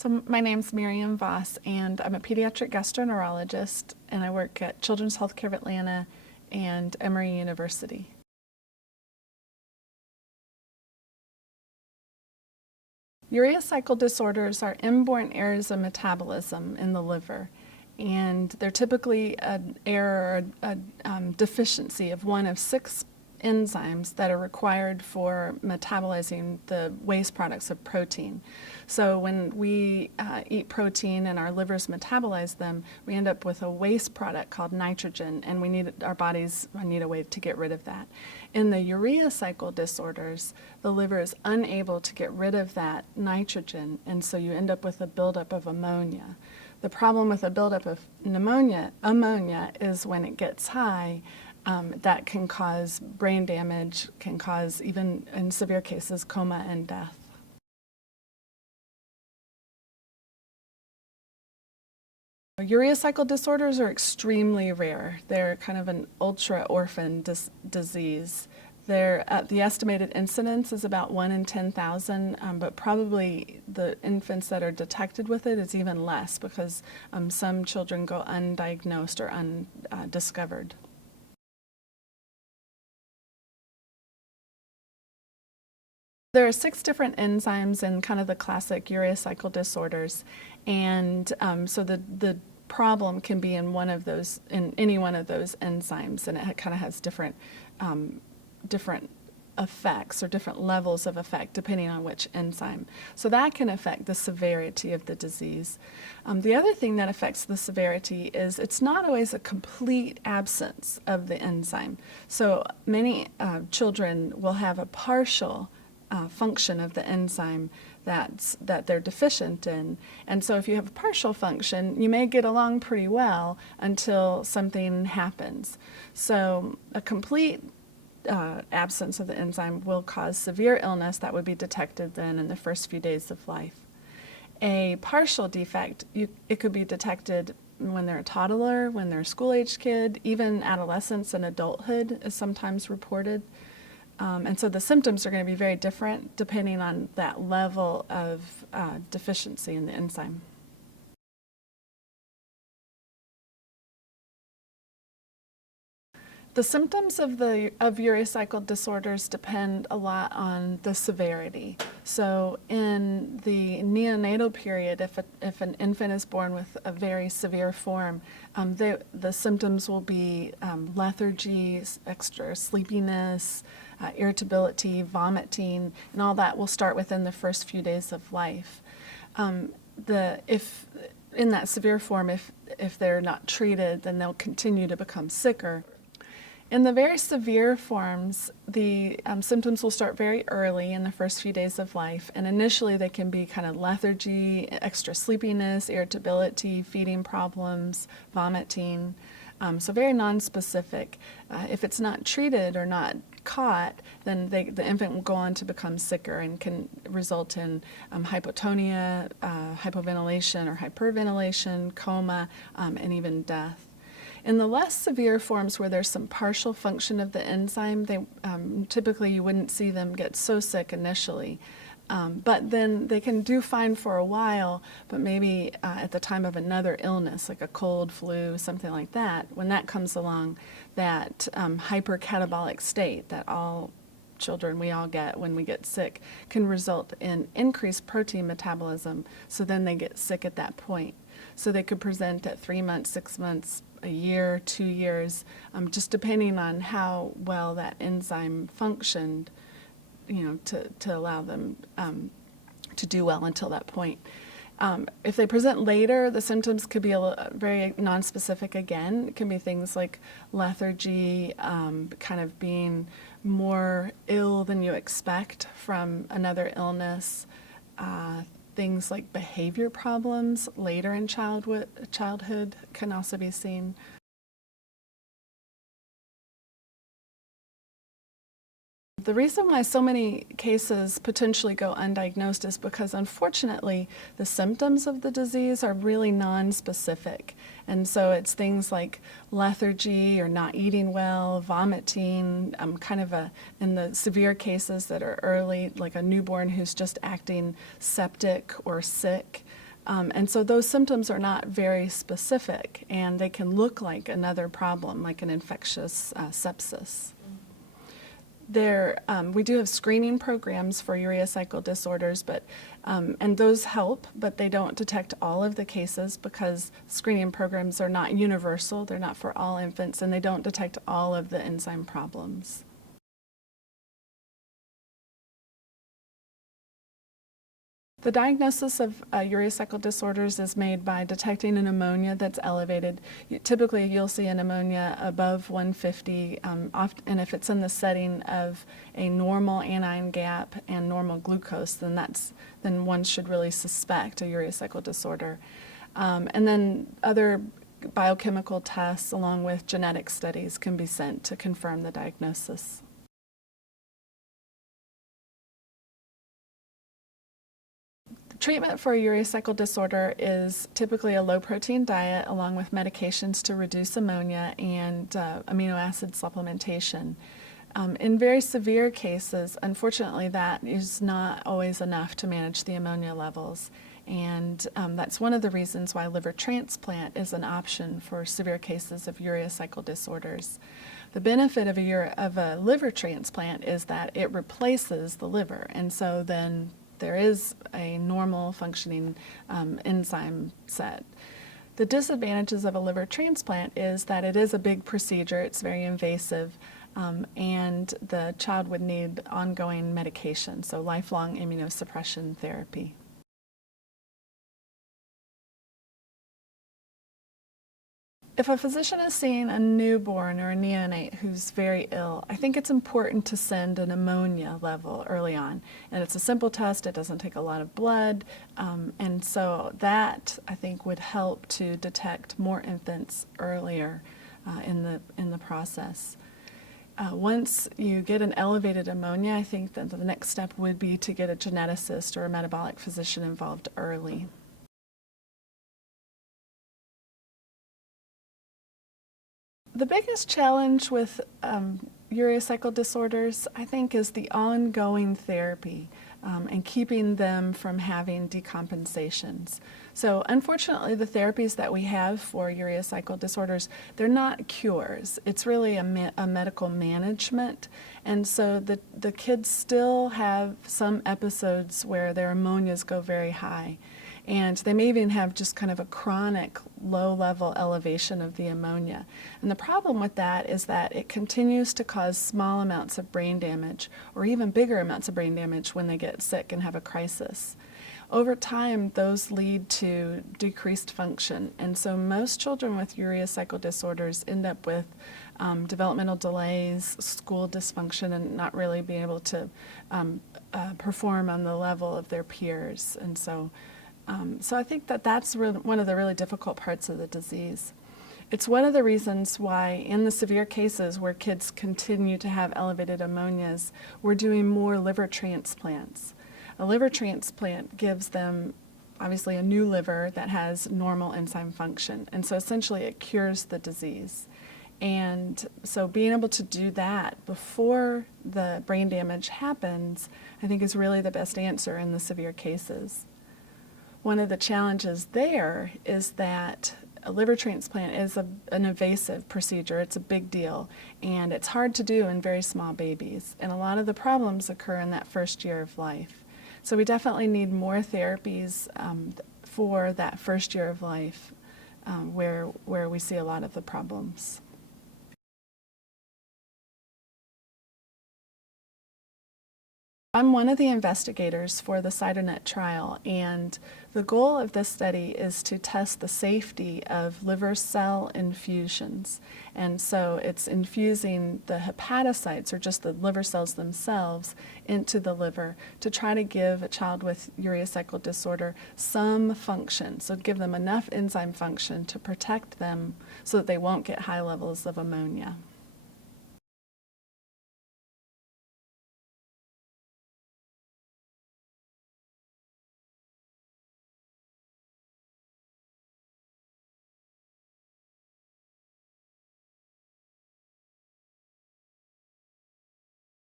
So my name's Miriam Voss, and I'm a pediatric gastroenterologist, and I work at Children's Healthcare of Atlanta and Emory University. Urea cycle disorders are inborn errors of metabolism in the liver, and they're typically an error or a deficiency of one of 6 enzymes that are required for metabolizing the waste products of protein. So when we eat protein and our livers metabolize them, we end up with a waste product called nitrogen, and our bodies need a way to get rid of that. In the urea cycle disorders, the liver is unable to get rid of that nitrogen, and so you end up with a buildup of ammonia. The problem with a buildup of ammonia is when it gets high, that can cause brain damage, can cause, even in severe cases, coma and death. Urea cycle disorders are extremely rare. They're kind of an ultra-orphan disease. The estimated incidence is about 1 in 10,000, but probably the infants that are detected with it is even less because some children go undiagnosed or undiscovered. There are 6 different enzymes in kind of the classic urea cycle disorders, and so the problem can be in any one of those enzymes, and it kind of has different effects or different levels of effect depending on which enzyme. So that can affect the severity of the disease. The other thing that affects the severity is it's not always a complete absence of the enzyme. So many children will have a partial function of the enzyme that they're deficient in. And so if you have a partial function, you may get along pretty well until something happens. So a complete absence of the enzyme will cause severe illness that would be detected then in the first few days of life. A partial defect, it could be detected when they're a toddler, when they're a school-aged kid, even adolescence and adulthood is sometimes reported. And so the symptoms are going to be very different depending on that level of deficiency in the enzyme. The symptoms of urea cycle disorders depend a lot on the severity. So in the neonatal period, if an infant is born with a very severe form, the symptoms will be lethargy, extra sleepiness, irritability, vomiting, and all that will start within the first few days of life. If in that severe form, if they're not treated, then they'll continue to become sicker. In the very severe forms, the symptoms will start very early in the first few days of life, and initially they can be kind of lethargy, extra sleepiness, irritability, feeding problems, vomiting, so very nonspecific. If it's not treated or not caught, then the infant will go on to become sicker and can result in hypotonia, hypoventilation or hyperventilation, coma, and even death. In the less severe forms where there's some partial function of the enzyme, typically you wouldn't see them get so sick initially. But then they can do fine for a while, but maybe at the time of another illness, like a cold, flu, something like that, when that comes along, that hypercatabolic state that all children, we all get when we get sick, can result in increased protein metabolism, so then they get sick at that point. So they could present at 3 months, 6 months, a year, 2 years, just depending on how well that enzyme functioned, to allow them to do well until that point. If they present later, the symptoms could be very nonspecific again. It can be things like lethargy, kind of being more ill than you expect from another illness, things like behavior problems later in childhood can also be seen. The reason why so many cases potentially go undiagnosed is because, unfortunately, the symptoms of the disease are really nonspecific. And so it's things like lethargy or not eating well, vomiting, in the severe cases that are early, like a newborn who's just acting septic or sick. And so those symptoms are not very specific, and they can look like another problem, like an infectious sepsis. We do have screening programs for urea cycle disorders, and those help, but they don't detect all of the cases because screening programs are not universal. They're not for all infants, and they don't detect all of the enzyme problems. The diagnosis of urea cycle disorders is made by detecting an ammonia that's elevated. Typically, you'll see an ammonia above 150, and if it's in the setting of a normal anion gap and normal glucose, then one should really suspect a urea cycle disorder. And then other biochemical tests along with genetic studies can be sent to confirm the diagnosis. Treatment for a urea cycle disorder is typically a low-protein diet along with medications to reduce ammonia and amino acid supplementation. In very severe cases, unfortunately, that is not always enough to manage the ammonia levels, and that's one of the reasons why liver transplant is an option for severe cases of urea cycle disorders. The benefit of a liver transplant is that it replaces the liver, and so then there is a normal functioning enzyme set. The disadvantages of a liver transplant is that it is a big procedure, it's very invasive, and the child would need ongoing medication, so lifelong immunosuppression therapy. If a physician is seeing a newborn or a neonate who's very ill, I think it's important to send an ammonia level early on. And it's a simple test, it doesn't take a lot of blood, and so that, I think, would help to detect more infants earlier in the process. Once you get an elevated ammonia, I think that the next step would be to get a geneticist or a metabolic physician involved early. The biggest challenge with urea cycle disorders, I think, is the ongoing therapy and keeping them from having decompensations. So unfortunately, the therapies that we have for urea cycle disorders, they're not cures. It's really a medical management. And so the kids still have some episodes where their ammonias go very high. And they may even have just kind of a chronic low-level elevation of the ammonia. And the problem with that is that it continues to cause small amounts of brain damage or even bigger amounts of brain damage when they get sick and have a crisis. Over time, those lead to decreased function. And so most children with urea cycle disorders end up with developmental delays, school dysfunction, and not really being able to perform on the level of their peers. And so I think that that's one of the really difficult parts of the disease. It's one of the reasons why in the severe cases where kids continue to have elevated ammonias, we're doing more liver transplants. A liver transplant gives them obviously a new liver that has normal enzyme function, and so essentially it cures the disease. And so being able to do that before the brain damage happens, I think, is really the best answer in the severe cases. One of the challenges there is that a liver transplant is an invasive procedure. It's a big deal, and it's hard to do in very small babies. And a lot of the problems occur in that first year of life. So we definitely need more therapies for that first year of life where we see a lot of the problems. I'm one of the investigators for the cytonet trial, and the goal of this study is to test the safety of liver cell infusions. And so it's infusing the hepatocytes, or just the liver cells themselves, into the liver to try to give a child with urea cycle disorder some function, so give them enough enzyme function to protect them so that they won't get high levels of ammonia.